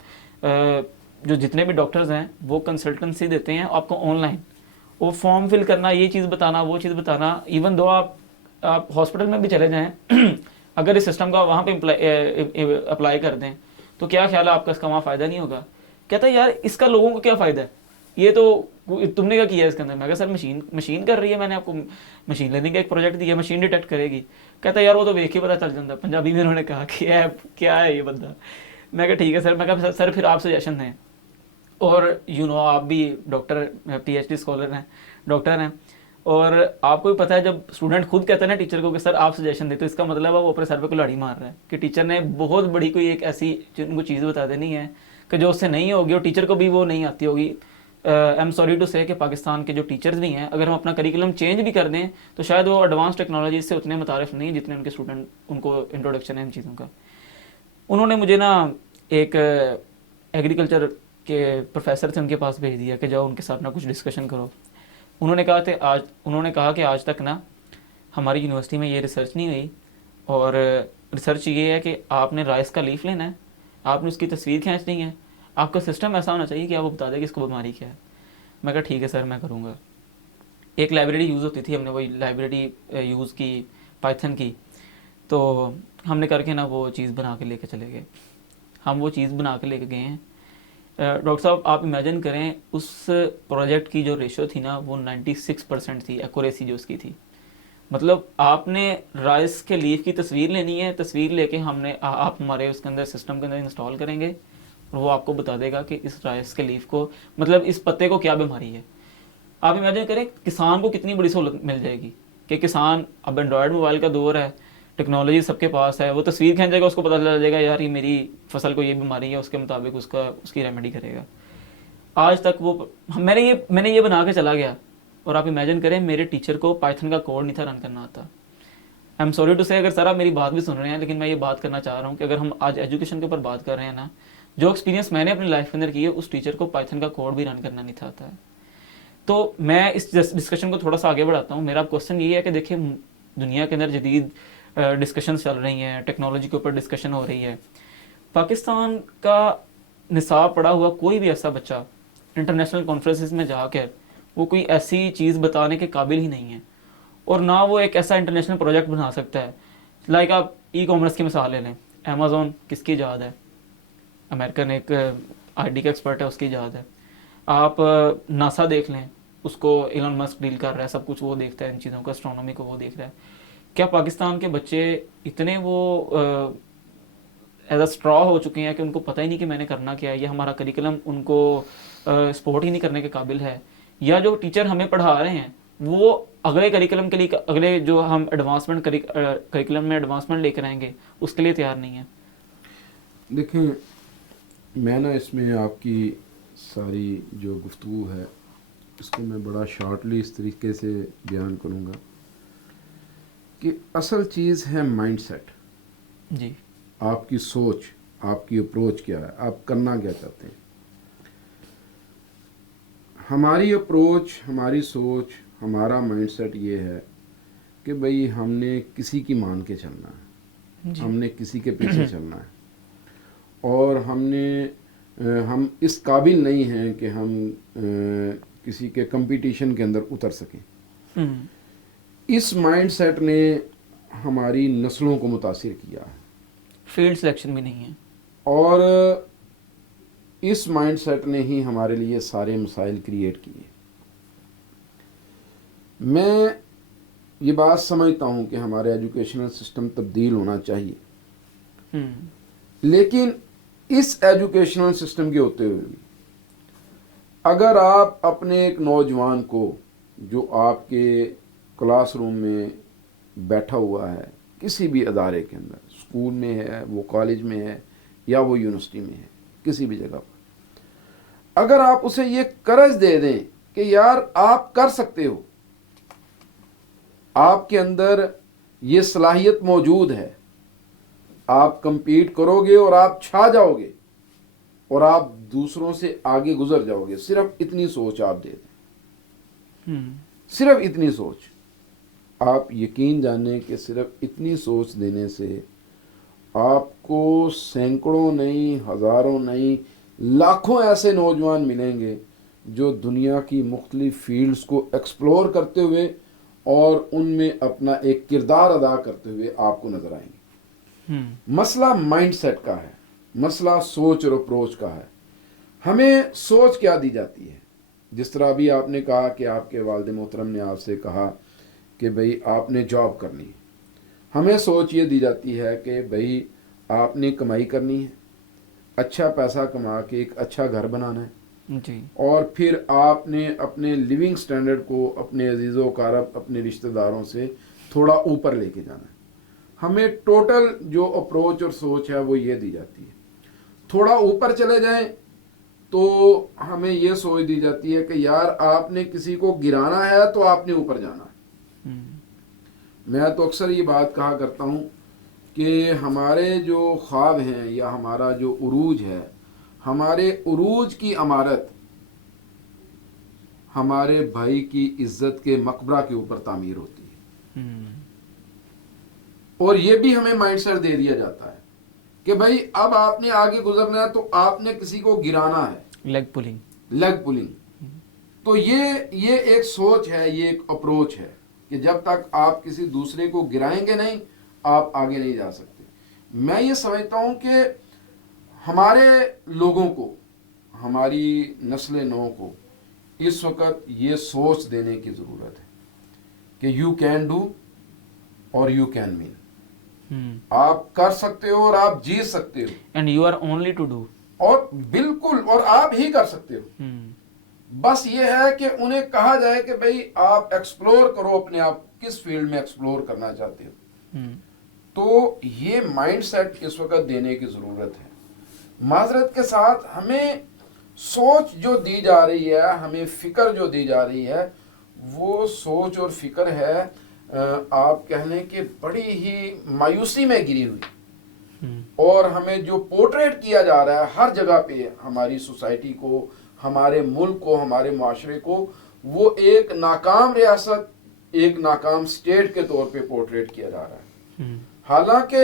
جو جتنے بھی ڈاکٹرز ہیں وہ کنسلٹنسی دیتے ہیں آپ کو آن لائن, وہ فارم فل کرنا, یہ چیز بتانا, وہ چیز بتانا. ایون دو آپ ہاسپٹل میں بھی چلے جائیں, اگر اس سسٹم کا وہاں پہ اپلائی کر دیں تو کیا خیال ہے آپ کا اس کا وہاں فائدہ نہیں ہوگا. کہتا ہے یار اس کا لوگوں کو کیا فائدہ ہے, یہ تو تم نے کیا کیا ہے اس کے اندر. میں کہا سر مشین کر رہی ہے, میں نے آپ کو مشین لرننگ کا ایک پروجیکٹ دیا, مشین ڈیٹیکٹ کرے گی. کہتا ہے یار وہ تو دیکھ کے پتہ چل جاتا. پنجابی میں انہوں نے کہا کہ کیا ہے یہ بندہ. میں کہا ٹھیک ہے سر. میں کہا سر پھر آپ سجیشن دیں, اور آپ بھی ڈاکٹر PhD اسکالر ہیں, ڈاکٹر ہیں, اور آپ کو بھی پتہ ہے جب اسٹوڈنٹ خود کہتا ہے نا ٹیچر کو کہ سر آپ سجیشن دیں, تو اس کا مطلب ہے وہ اپنے سر پہ کلاڑی مار رہا ہے کہ ٹیچر نے بہت بڑی کوئی ایک ایسی ان کو چیز بتا دینی ہے کہ جو اس سے نہیں ہوگی, اور ٹیچر کو بھی وہ نہیں آتی ہوگی. آئی ایم سوری ٹو سے کہ پاکستان کے جو ٹیچرز بھی ہیں, اگر ہم اپنا کریکولم چینج بھی کر دیں تو شاید وہ ایڈوانس ٹیکنالوجی سے اتنے متعارف نہیں جتنے ان کے اسٹوڈنٹ, ان کو انٹروڈکشن ہے ان چیزوں کا. انہوں نے مجھے نا ایک ایگریکلچر کے پروفیسر تھے, ان کے پاس بھیج دیا کہ جاؤ ان کے ساتھ نا کچھ ڈسکشن کرو. انہوں نے کہا کہ آج تک نا ہماری یونیورسٹی میں یہ ریسرچ نہیں ہوئی, اور ریسرچ یہ ہے کہ آپ نے رائس کا لیف لینا ہے, آپ نے اس کی تصویر کھینچنی ہے, آپ کا سسٹم ایسا ہونا چاہیے کہ آپ وہ بتا دیں کہ اس کو بیماری کیا ہے. میں کہا ٹھیک ہے سر میں کروں گا. ایک لائبریری یوز ہوتی تھی, ہم نے وہی لائبریری یوز کی پائتھن کی, تو ہم نے کر کے نا وہ چیز بنا کے لے کے چلے گئے. ہم وہ چیز بنا کے لے کے گئے ہیں. ڈاکٹر صاحب آپ امیجن کریں اس پروجیکٹ کی جو ریشو تھی نا وہ 96% تھی, ایکوریسی جو اس کی تھی. مطلب آپ نے رائس کے لیف کی تصویر لینی ہے, تصویر لے کے آپ ہمارے اس کے اندر سسٹم کے اندر انسٹال کریں گے, اور وہ آپ کو بتا دے گا کہ اس رائس کے لیف کو, مطلب اس پتے کو کیا بیماری ہے. آپ امیجن کریں کسان کو کتنی بڑی سہولت مل جائے گی کہ کسان, اب اینڈرائڈ موبائل کا دور ہے, ٹیکنالوجی سب کے پاس ہے, وہ تصویر کھینچے گا, اس کو پتہ چل جائے گا یار یہ میری فصل کو یہ بیماری ہے, اس کے مطابق اس کی ریمیڈی کرے گا. آج تک وہ میں نے یہ بنا کے چلا گیا, اور آپ امیجن کریں میرے ٹیچر کو پائتھن کا کوڈ نہیں تھا رن کرنا آتا. آئی ایم سوری ٹو سے اگر سر آپ میری بات بھی سن رہے ہیں, لیکن میں یہ بات کرنا چاہ رہا ہوں کہ اگر ہم آج ایجوکیشن کے اوپر بات کر رہے ہیں نا, جو ایکسپیرینس میں نے اپنی لائف کے اندر کی ہے, اس ٹیچر کو پائتھن کا کوڈ بھی رن کرنا نہیں تھا آتا ہے. تو میں اس ڈسکشن کو تھوڑا سا آگے بڑھاتا ہوں. میرا کوسچن یہ ہے کہ دیکھیں دنیا کے اندر جدید ڈسکشنز چل رہی ہیں, ٹیکنالوجی کے اوپر ڈسکشن ہو رہی ہے. پاکستان کا نصاب پڑھا ہوا کوئی بھی ایسا بچہ انٹرنیشنل کانفرنسز میں جا کر وہ کوئی ایسی چیز بتانے کے قابل ہی نہیں ہے, اور نہ وہ ایک ایسا انٹرنیشنل پروجیکٹ بنا سکتا ہے. لائک آپ ای کامرس کی مثال لے لیں, امیزون کس کی ایجاد ہے, امریکن ایک IT کا ایکسپرٹ ہے, اس کی ایجاد ہے. آپ ناسا دیکھ لیں, اس کو ایلن مسک ڈیل کر رہا ہے, سب کچھ وہ دیکھتا ہے ان چیزوں کا, اسٹرانومی کو وہ دیکھ رہا ہے. کیا پاکستان کے بچے اتنے وہ ایز اے اسٹرا ہو چکے ہیں کہ ان کو پتہ ہی نہیں کہ میں نے کرنا کیا ہے, یا ہمارا کریکولم ان کو سپورٹ ہی نہیں کرنے کے قابل ہے, یا جو ٹیچر ہمیں پڑھا رہے ہیں وہ اگلے کریکولم کے لیے, اگلے جو ہم ایڈوانسمنٹ کریکولم میں ایڈوانسمنٹ لے کر آئیں گے اس کے لیے تیار نہیں ہے. دیکھیں میں نا اس میں آپ کی ساری جو گفتگو ہے اس کو میں بڑا شارٹلی اس طریقے سے بیان کروں گا کہ اصل چیز ہے مائنڈ سیٹ. جی, آپ کی سوچ, آپ کی اپروچ کیا ہے, آپ کرنا کیا چاہتے ہیں. ہماری اپروچ, ہماری سوچ, ہمارا مائنڈ سیٹ یہ ہے کہ بھئی ہم نے کسی کی مان کے چلنا ہے, ہم نے کسی کے پیچھے چلنا ہے, اور ہم اس قابل نہیں ہیں کہ ہم کسی کے کمپٹیشن کے اندر اتر سکیں. اس مائنڈ سیٹ نے ہماری نسلوں کو متاثر کیا ہے. فیلڈ سلیکشن بھی نہیں ہے, اور اس مائنڈ سیٹ نے ہی ہمارے لیے سارے مسائل کریٹ کیے. میں یہ بات سمجھتا ہوں کہ ہمارے ایجوکیشنل سسٹم تبدیل ہونا چاہیے، لیکن اس ایجوکیشنل سسٹم کے ہوتے ہوئے بھی اگر آپ اپنے ایک نوجوان کو جو آپ کے کلاس روم میں بیٹھا ہوا ہے کسی بھی ادارے کے اندر، اسکول میں ہے، وہ کالج میں ہے یا وہ یونیورسٹی میں ہے، کسی بھی جگہ پر، اگر آپ اسے یہ کرج دے دیں کہ یار آپ کر سکتے ہو، آپ کے اندر یہ صلاحیت موجود ہے، آپ کمپیٹ کرو گے اور آپ چھا جاؤ گے اور آپ دوسروں سے آگے گزر جاؤ گے، صرف اتنی سوچ آپ دے دیں، صرف اتنی سوچ. آپ یقین جانیں کہ صرف اتنی سوچ دینے سے آپ کو سینکڑوں نہیں، ہزاروں نہیں، لاکھوں ایسے نوجوان ملیں گے جو دنیا کی مختلف فیلڈز کو ایکسپلور کرتے ہوئے اور ان میں اپنا ایک کردار ادا کرتے ہوئے آپ کو نظر آئیں گے. مسئلہ مائنڈ سیٹ کا ہے، مسئلہ سوچ اور اپروچ کا ہے. ہمیں سوچ کیا دی جاتی ہے؟ جس طرح ابھی آپ نے کہا کہ آپ کے والد محترم نے آپ سے کہا کہ بھئی آپ نے جاب کرنی ہے. ہمیں سوچ یہ دی جاتی ہے کہ بھئی آپ نے کمائی کرنی ہے، اچھا پیسہ کما کے ایک اچھا گھر بنانا ہے، جی، اور پھر آپ نے اپنے لیونگ سٹینڈرڈ کو اپنے عزیز و اقارب، اپنے رشتہ داروں سے تھوڑا اوپر لے کے جانا ہے. ہمیں ٹوٹل جو اپروچ اور سوچ ہے وہ یہ دی جاتی ہے. تھوڑا اوپر چلے جائیں تو ہمیں یہ سوچ دی جاتی ہے کہ یار آپ نے کسی کو گرانا ہے تو آپ نے اوپر جانا ہے. میں تو اکثر یہ بات کہا کرتا ہوں کہ ہمارے جو خواب ہیں یا ہمارا جو عروج ہے، ہمارے عروج کی عمارت ہمارے بھائی کی عزت کے مقبرہ کے اوپر تعمیر ہوتی ہے. اور یہ بھی ہمیں مائنڈ سیٹ دے دیا جاتا ہے کہ بھائی اب آپ نے آگے گزرنا ہے تو آپ نے کسی کو گرانا ہے، لیگ پولنگ. تو یہ ایک سوچ ہے، یہ ایک اپروچ ہے کہ جب تک آپ کسی دوسرے کو گرائیں گے نہیں، آپ آگے نہیں جا سکتے. میں یہ سمجھتا ہوں کہ ہمارے لوگوں کو، ہماری نسل نو کو اس وقت یہ سوچ دینے کی ضرورت ہے کہ یو کین ڈو اور یو کین مین. آپ کر سکتے ہو اور آپ جیت سکتے ہو، and you are only to do. اور بالکل، اور آپ ہی کر سکتے ہو. بس یہ ہے کہ انہیں کہا جائے کہ بھئی آپ ایکسپلور کرو اپنے آپ، کس فیلڈ میں ایکسپلور کرنا چاہتے ہو. تو یہ مائنڈ سیٹ اس وقت دینے کی ضرورت ہے. معذرت کے ساتھ ہمیں سوچ جو دی جا رہی ہے، ہمیں فکر جو دی جا رہی ہے، وہ سوچ اور فکر ہے آپ کہہ لیں کہ بڑی ہی مایوسی میں گری ہوئی. اور ہمیں جو پورٹریٹ کیا جا رہا ہے ہر جگہ پہ، ہماری سوسائٹی کو، ہمارے ملک کو، ہمارے معاشرے کو، وہ ایک ناکام ریاست، ایک ناکام سٹیٹ کے طور پہ پورٹریٹ کیا جا رہا ہے. حالانکہ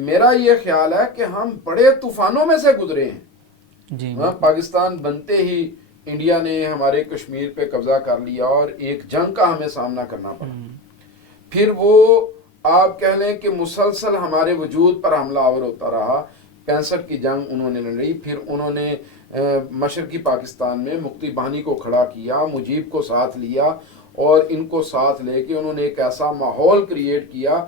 میرا یہ خیال ہے کہ ہم بڑے طوفانوں میں سے گزرے ہیں. پاکستان بنتے ہی انڈیا نے ہمارے کشمیر پہ قبضہ کر لیا اور ایک جنگ کا ہمیں سامنا کرنا پڑا. پھر وہ آپ کہہ لیں کہ مسلسل ہمارے وجود پر حملہ آور ہوتا رہا. 65 کی جنگ انہوں نے لڑی، پھر انہوں نے مشرقی پاکستان میں مفتی بانی کو کھڑا کیا، مجیب کو ساتھ لیا، اور ان کو ساتھ لے کے انہوں نے ایک ایسا ماحول کریٹ کیا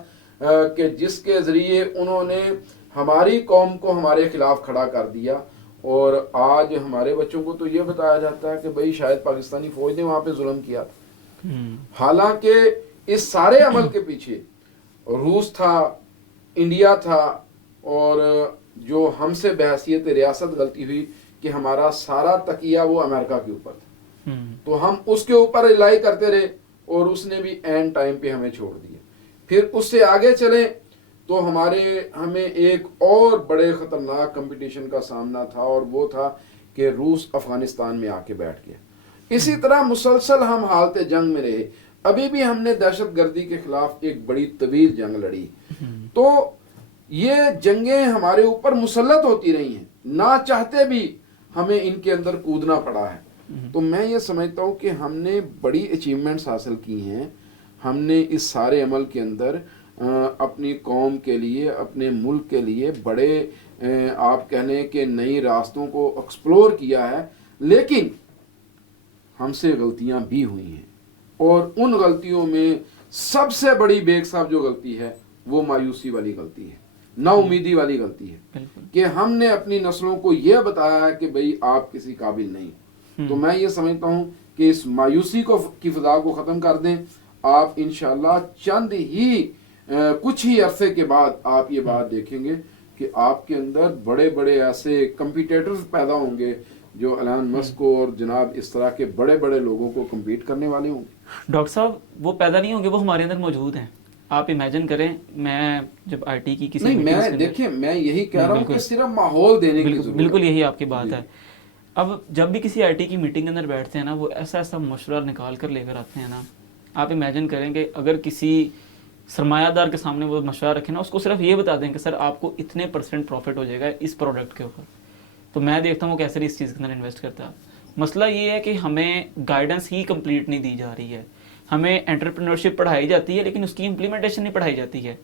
کہ جس کے ذریعے انہوں نے ہماری قوم کو ہمارے خلاف کھڑا کر دیا. اور آج ہمارے بچوں کو تو یہ بتایا جاتا ہے کہ بھئی شاید پاکستانی فوج نے وہاں پہ ظلم کیا تھا. حالانکہ اس سارے عمل کے پیچھے روس تھا، انڈیا تھا، اور جو ہم سے بحیثیت ریاست غلطی ہوئی کہ ہمارا سارا تکیہ وہ امریکہ کے اوپر تھا. تو ہم اس کے اوپر ریلائی کرتے رہے اور اس نے بھی اینڈ ٹائم پہ ہمیں چھوڑ دیا. پھر اس سے آگے چلیں تو ہمیں ایک اور بڑے خطرناک کمپٹیشن کا سامنا تھا، اور وہ تھا کہ روس افغانستان میں آ کے بیٹھ گیا. اسی طرح مسلسل ہم حالت جنگ میں رہے. ابھی بھی ہم نے دہشت گردی کے خلاف ایک بڑی طویل جنگ لڑی. تو یہ جنگیں ہمارے اوپر مسلط ہوتی رہی ہیں، نہ چاہتے بھی ہمیں ان کے اندر کودنا پڑا ہے. تو میں یہ سمجھتا ہوں کہ ہم نے بڑی اچیومنٹس حاصل کی ہیں. ہم نے اس سارے عمل کے اندر اپنی قوم کے لیے، اپنے ملک کے لیے بڑے آپ کہہ لیں کہ نئی راستوں کو ایکسپلور کیا ہے، لیکن ہم سے غلطیاں بھی ہوئی ہیں، اور ان غلطیوں میں سب سے بڑی بیگ صاحب جو غلطی ہے وہ مایوسی والی غلطی ہے، نا امیدی والی غلطی ہے، بالکل کہ ہم نے اپنی نسلوں کو یہ بتایا ہے کہ بھئی آپ کسی قابل نہیں۔ تو میں یہ سمجھتا ہوں کہ اس مایوسی کی فضا کو ختم کر دیں، آپ انشاءاللہ چند ہی کچھ ہی عرصے کے بعد آپ یہ بات دیکھیں گے کہ آپ کے اندر بڑے بڑے ایسے کمپیٹیٹرز پیدا ہوں گے جو ایلن مسک کو اور جناب اس طرح کے بڑے بڑے لوگوں کو کمپیٹ کرنے والے ہوں گے۔ ڈاکٹر صاحب وہ پیدا نہیں ہوں گے، وہ ہمارے اندر موجود ہیں۔ آپ امیجن کریں، میں جب آئی ٹی کی کسی نہیں، میٹنگز میں کے دیکھیں میں یہی کہہ رہا ہوں کہ بالکل صرف ماحول دینے کی ضرورت ہے۔ بالکل یہی آپ کی بات ہے۔ اب جب بھی کسی آئی ٹی کی میٹنگ کے اندر بیٹھتے ہیں نا، وہ ایسا ایسا مشورہ نکال کر لے کر آتے ہیں نا، آپ امیجن کریں کہ اگر کسی سرمایہ دار کے سامنے وہ مشورہ رکھیں نا، اس کو صرف یہ بتا دیں کہ سر آپ کو اتنے % پروفٹ ہو جائے گا اس پروڈکٹ کے اوپر، تو میں دیکھتا ہوں وہ کیسے اس چیز کے اندر انویسٹ کرتا ہے۔ مسئلہ یہ ہے کہ ہمیں گائیڈنس ہی کمپلیٹ نہیں دی جا رہی ہے، ہمیں انٹرپرینورشپ پڑھائی جاتی ہے لیکن اس کی امپلیمنٹیشن نہیں پڑھائی جاتی ہے۔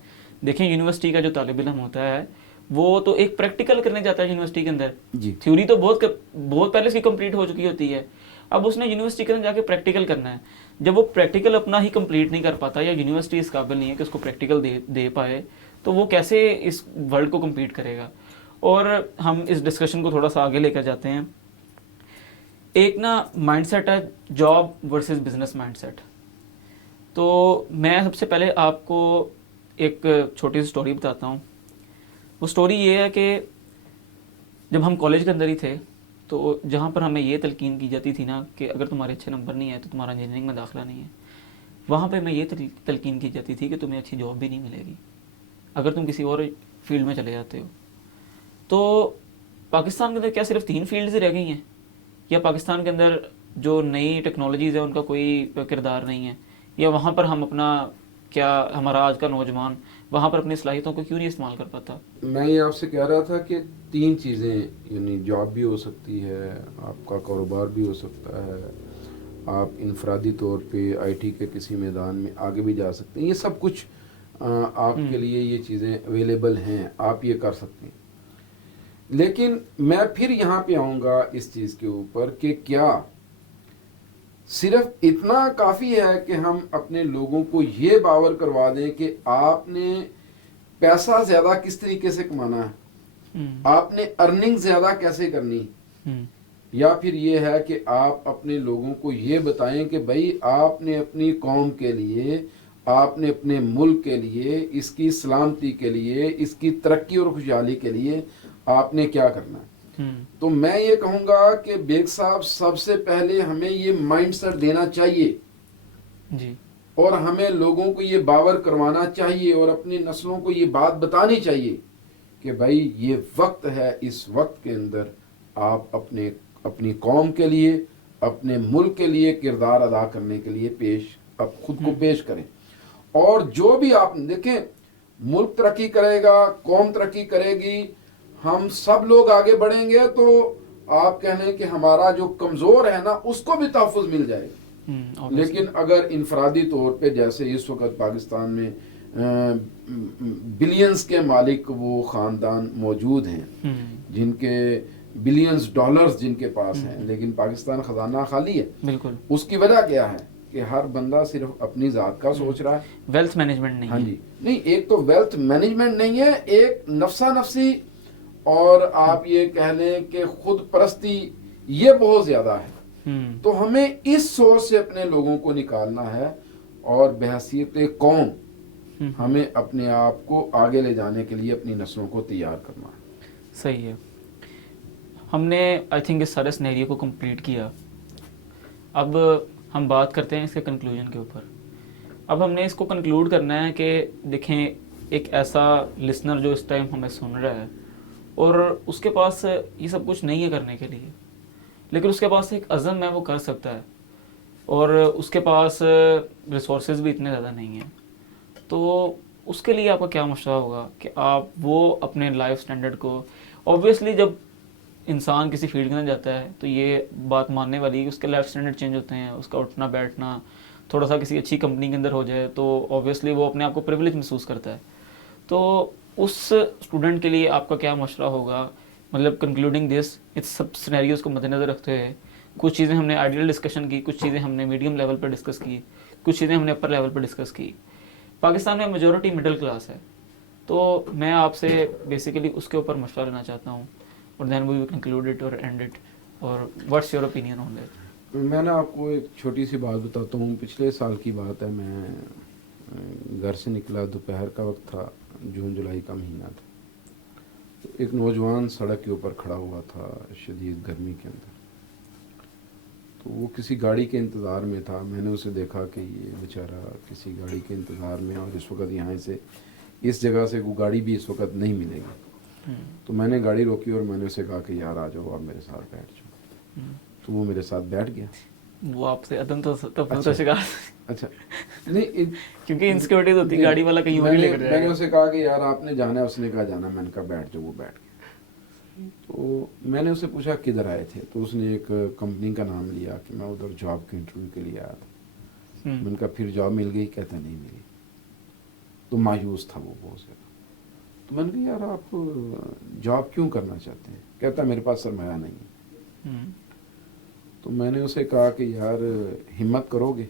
دیکھیں یونیورسٹی کا جو طالب علم ہوتا ہے وہ تو ایک پریکٹیکل کرنے جاتا ہے یونیورسٹی کے اندر، تھیوری تو بہت پہلے سے کمپلیٹ ہو چکی ہوتی ہے، اب اس نے یونیورسٹی کے اندر جا کے پریکٹیکل کرنا ہے۔ جب وہ پریکٹیکل اپنا ہی کمپلیٹ نہیں کر پاتا یا یونیورسٹی اس قابل نہیں ہے کہ اس کو پریکٹیکل دے پائے، تو وہ کیسے اس ورلڈ کو کمپیٹ کرے گا؟ اور ہم اس ڈسکشن کو تھوڑا سا آگے لے کر جاتے ہیں۔ ایک نا مائنڈ سیٹ ہے job versus business mindset. تو میں سب سے پہلے آپ کو ایک چھوٹی سی سٹوری بتاتا ہوں۔ وہ سٹوری یہ ہے کہ جب ہم کالج کے اندر ہی تھے تو جہاں پر ہمیں یہ تلقین کی جاتی تھی نا کہ اگر تمہارے اچھے نمبر نہیں ہے تو تمہارا انجینئرنگ میں داخلہ نہیں ہے، وہاں پہ میں یہ تلقین کی جاتی تھی کہ تمہیں اچھی جاب بھی نہیں ملے گی اگر تم کسی اور فیلڈ میں چلے جاتے ہو۔ تو پاکستان کے اندر کیا صرف 3 فیلڈز رہ گئی ہیں، یا پاکستان کے اندر جو نئی ٹیکنالوجیز ہیں ان کا کوئی کردار نہیں ہے، یا وہاں پر ہم اپنا کیا ہمارا آج کا نوجوان وہاں پر اپنی صلاحیتوں کو کیوں نہیں استعمال کر پاتا؟ میں یہ آپ سے کہہ رہا تھا کہ 3 چیزیں، یعنی جاب بھی ہو سکتی ہے، آپ کا کاروبار بھی ہو سکتا ہے، آپ انفرادی طور پہ آئی ٹی کے کسی میدان میں آگے بھی جا سکتے ہیں، یہ سب کچھ آپ کے لیے یہ چیزیں اویلیبل ہیں، آپ یہ کر سکتے ہیں۔ لیکن میں پھر یہاں پہ آؤں گا اس چیز کے اوپر کہ کیا صرف اتنا کافی ہے کہ ہم اپنے لوگوں کو یہ باور کروا دیں کہ آپ نے پیسہ زیادہ کس طریقے سے کمانا ہے، آپ نے ارننگ زیادہ کیسے کرنی، یا پھر یہ ہے کہ آپ اپنے لوگوں کو یہ بتائیں کہ بھائی آپ نے اپنی قوم کے لیے، آپ نے اپنے ملک کے لیے، اس کی سلامتی کے لیے، اس کی ترقی اور خوشحالی کے لیے آپ نے کیا کرنا ہے۔ تو میں یہ کہوں گا کہ بیگ صاحب سب سے پہلے ہمیں یہ مائنڈ سیٹ دینا چاہیے جی، اور اور ہمیں لوگوں کو یہ باور کروانا چاہیے اور اپنی نسلوں کو یہ بات بتانی چاہیے کہ بھائی یہ وقت ہے، اس وقت کے اندر آپ اپنی قوم کے لیے، اپنے ملک کے لیے کردار ادا کرنے کے لیے خود کو پیش کریں۔ اور جو بھی آپ دیکھیں، ملک ترقی کرے گا، قوم ترقی کرے گی، ہم سب لوگ آگے بڑھیں گے، تو آپ کہہ لیں کہ ہمارا جو کمزور ہے نا اس کو بھی تحفظ مل جائے گا۔ لیکن اگر انفرادی طور پہ جیسے اس وقت پاکستان میں بلینز کے مالک وہ خاندان موجود ہیں جن کے بلینز ڈالرز جن کے پاس ہیں، لیکن پاکستان خزانہ خالی ہے، بالکل اس کی وجہ کیا ہے کہ ہر بندہ صرف اپنی ذات کا سوچ رہا ہے، ویلتھ مینجمنٹ نہیں ہاں ہے۔ جی، نہیں، ایک تو ویلتھ مینجمنٹ نہیں ہے، ایک نفسا نفسی اور آپ یہ کہہ لیں کہ خود پرستی یہ بہت زیادہ ہے۔ تو ہمیں اس سوچ سے اپنے لوگوں کو نکالنا ہے اور بحیثیت قوم ہمیں اپنے آپ کو آگے لے جانے کے لیے اپنی نسلوں کو تیار کرنا ہے۔ صحیح ہے، ہم نے آئی تھنک اس سارے سنیریو کو کمپلیٹ کیا۔ اب ہم بات کرتے ہیں اس کے کنکلوژن کے اوپر۔ اب ہم نے اس کو کنکلوڈ کرنا ہے کہ دیکھیں ایک ایسا لسنر جو اس ٹائم ہمیں سن رہا ہے اور اس کے پاس یہ سب کچھ نہیں ہے کرنے کے لیے، لیکن اس کے پاس ایک عزم ہے، وہ کر سکتا ہے، اور اس کے پاس ریسورسز بھی اتنے زیادہ نہیں ہیں، تو اس کے لیے آپ کا کیا مشورہ ہوگا کہ آپ وہ اپنے لائف سٹینڈرڈ کو، اوبویسلی جب انسان کسی فیلڈ کے اندر جاتا ہے تو یہ بات ماننے والی ہے کہ اس کے لائف سٹینڈرڈ چینج ہوتے ہیں، اس کا اٹھنا بیٹھنا تھوڑا سا کسی اچھی کمپنی کے اندر ہو جائے تو اوبویسلی وہ اپنے آپ کو پریولیج محسوس کرتا ہے۔ تو اس اسٹوڈنٹ کے لیے آپ کا کیا مشورہ ہوگا؟ مطلب کنکلوڈنگ دس، اس سب سینیریوز کو مد نظر رکھتے ہوئے کچھ چیزیں ہم نے آئیڈیل ڈسکشن کی، کچھ چیزیں ہم نے میڈیم لیول پر ڈسکس کی، کچھ چیزیں ہم نے اپر لیول پر ڈسکس کی. پاکستان میں میجورٹی مڈل کلاس ہے، تو میں آپ سے بیسیکلی اس کے اوپر مشورہ لینا چاہتا ہوں، اور دین وی کنکلوڈ اٹ اور اینڈ اٹ، اور what's your opinion on that? میں نا آپ کو ایک چھوٹی سی بات بتاتا ہوں. پچھلے سال کی بات ہے، میں گھر سے نکلا، دوپہر کا وقت تھا، جون جولائی کا مہینہ تھا. ایک نوجوان سڑک کے اوپر کھڑا ہوا تھا شدید گرمی کے اندر. تو وہ کسی گاڑی کے انتظار میں تھا. میں نے اسے دیکھا کہ یہ بیچارہ کسی گاڑی کے انتظار میں، اور اس وقت یہاں سے اس جگہ سے وہ گاڑی بھی اس وقت نہیں ملے گی. تو میں نے گاڑی روکی اور میں نے اسے کہا کہ یار آ جاؤ، آپ میرے ساتھ بیٹھ جاؤ. تو وہ میرے ساتھ بیٹھ گیا. وہ آپ سے عدم تو شکار، اچھا نہیں، کیونکہ انسیکیورٹیز ہوتی ہے، گاڑی والا کہیں اور ہی لے کر جائے گا. میں نے اسے کہا کہ یار آپ نے جانا ہے، اس نے کہا جانا. میں نے کہا بیٹھ جاؤ، وہ بیٹھ گیا. تو میں نے اسے پوچھا کدھر آئے تھے، تو اس نے ایک کمپنی کا نام لیا کہ میں ادھر جاب کے انٹرویو کے لیے آیا تھا. میں نے کہا پھر جاب مل گئی؟ کہتا نہیں ملی. تو مایوس تھا وہ بہت زیادہ. تو میں نے کہا یار آپ جاب کیوں کرنا چاہتے ہیں؟ کہتا میرے پاس سرمایہ نہیں ہے. تو میں نے اسے کہا کہ یار ہمت کرو گے؟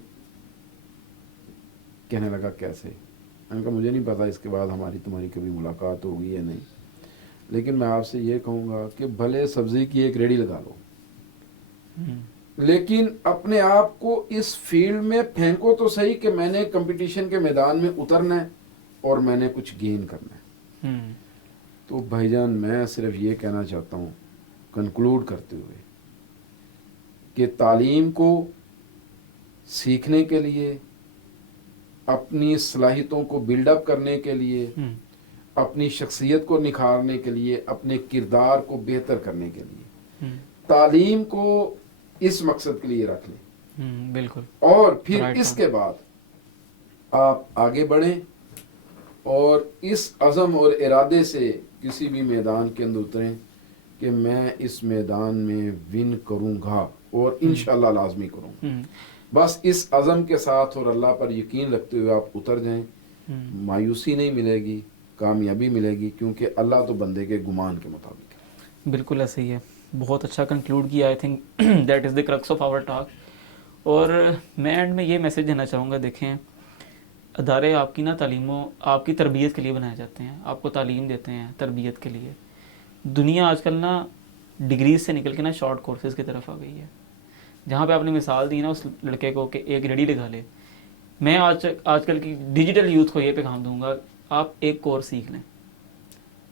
کہنے لگا کیسے؟ میں نے کہا مجھے نہیں پتا اس کے بعد ہماری تمہاری کبھی ملاقات ہوگی یا نہیں، لیکن میں آپ سے یہ کہوں گا کہ بھلے سبزی کی ایک ریڑھی لگا لو، لیکن اپنے آپ کو اس فیلڈ میں پھینکو تو صحیح کہ میں نے کمپٹیشن کے میدان میں اترنا ہے اور میں نے کچھ گین کرنا ہے. تو بھائی جان میں صرف یہ کہنا چاہتا ہوں کنکلوڈ کرتے ہوئے کہ تعلیم کو سیکھنے کے لیے، اپنی صلاحیتوں کو بلڈ اپ کرنے کے لیے، اپنی شخصیت کو نکھارنے کے لیے، اپنے کردار کو بہتر کرنے کے لیے تعلیم کو اس مقصد کے لیے رکھ لیں. بالکل. اور پھر اس کے بعد آپ آگے بڑھیں اور اس عزم اور ارادے سے کسی بھی میدان کے اندر اتریں کہ میں اس میدان میں ون کروں گا اور انشاءاللہ لازمی کروں. بس اس عزم کے ساتھ اور اللہ پر یقین رکھتے ہوئے آپ اتر جائیں. مایوسی نہیں ملے گی، کامیابی ملے گی، کیونکہ اللہ تو بندے کے گمان کے مطابق ہے. بالکل ایسا ہی ہے. بہت اچھا کنکلوڈ کیا. I think that is the crux of our talk. اور میں اینڈ میں یہ میسج دینا چاہوں گا، دیکھیں ادارے آپ کی نا تعلیموں، آپ کی تربیت کے لیے بنائے جاتے ہیں، آپ کو تعلیم دیتے ہیں تربیت کے لیے. دنیا آج کل نا ڈگریز سے نکل کے نا شارٹ کورسز کی طرف آ گئی ہے. جہاں پہ آپ نے مثال دی نا اس لڑکے کو کہ ایک ریڈی لگا لے، میں آج کل کی ڈیجیٹل یوتھ کو یہ پیغام دوں گا، آپ ایک کورس سیکھ لیں.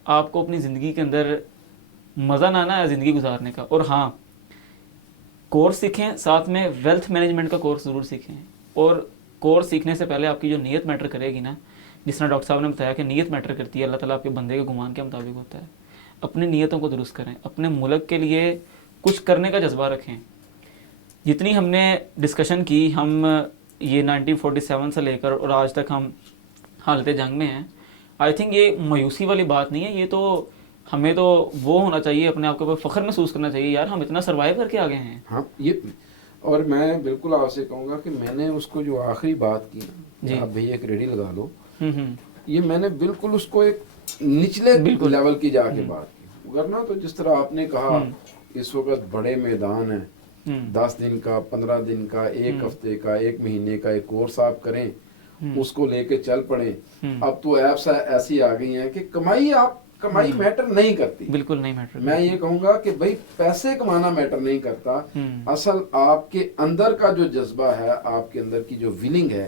آپ کو اپنی زندگی کے اندر مزہ نہ آنا ہے زندگی گزارنے کا. اور ہاں کورس سیکھیں، ساتھ میں ویلتھ مینجمنٹ کا کورس ضرور سیکھیں. اور کورس سیکھنے سے پہلے آپ کی جو نیت میٹر کرے گی نا، جس طرح ڈاکٹر صاحب نے بتایا کہ نیت میٹر کرتی ہے، اللہ تعالیٰ آپ کے بندے کے گمان کے مطابق ہوتا ہے. اپنی نیتوں کو درست کریں، اپنے ملک کے لیے کچھ کرنے کا جذبہ رکھیں. جتنی ہم نے ڈسکشن کی، ہم یہ 1947 سے لے کر اور آج تک ہم حالت جنگ میں ہیں. آئی تھنک یہ مایوسی والی بات نہیں ہے، یہ تو ہمیں تو وہ ہونا چاہیے، اپنے آپ کے اوپر فخر محسوس کرنا چاہیے، یار ہم اتنا سروائیو کر کے آگے ہیں. ہاں یہ، اور میں بالکل آپ سے کہوں گا کہ میں نے اس کو جو آخری بات کی آپ بھئی ایک ریڈی لگا لو، یہ میں نے بالکل اس کو ایک نچلے لیول کی جا کے بات کی. ورنہ تو جس طرح آپ نے کہا اس وقت بڑے میدان ہیں، 10 دن کا، 15 دن کا، ایک ہفتے کا، ایک مہینے کا ایک کورس آپ کریں، اس کو لے کے چل پڑیں. اب تو ایپس ایسی آ گئی ہیں کہ کمائی میٹر نہیں کرتی. بالکل نہیں میٹر. میں یہ کہوں گا کہ بھائی پیسے کمانا میٹر نہیں کرتا، اصل آپ کے اندر کا جو جذبہ ہے، آپ کے اندر کی جو ولنگ ہے،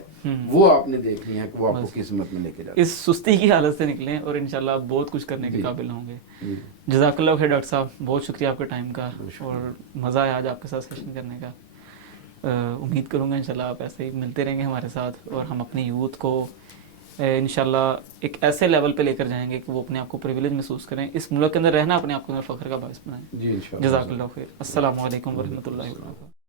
وہ آپ نے دیکھنی ہے کہ وہ آپ کو کس سمت میں لے کے جاتا ہے. اس سستی کی حالت سے نکلیں اور انشاءاللہ آپ بہت کچھ کرنے کے قابل ہوں گے. جزاک اللہ خیر ڈاکٹر صاحب، بہت شکریہ آپ کے ٹائم کا، اور مزہ آیا آج آپ کے ساتھ سیشن کرنے کا. امید کروں گا انشاءاللہ آپ ایسے ہی ملتے رہیں گے ہمارے ساتھ، اور ہم اپنی یوتھ کو انشاءاللہ ایک ایسے لیول پہ لے کر جائیں گے کہ وہ اپنے آپ کو پریویلیج محسوس کریں. اس ملک کے اندر رہنا اپنے آپ کو فخر کا باعث بنائیں. جی انشاءاللہ. جزاک اللہ خیر. السلام علیکم ورحمۃ اللہ وبرکاتہ.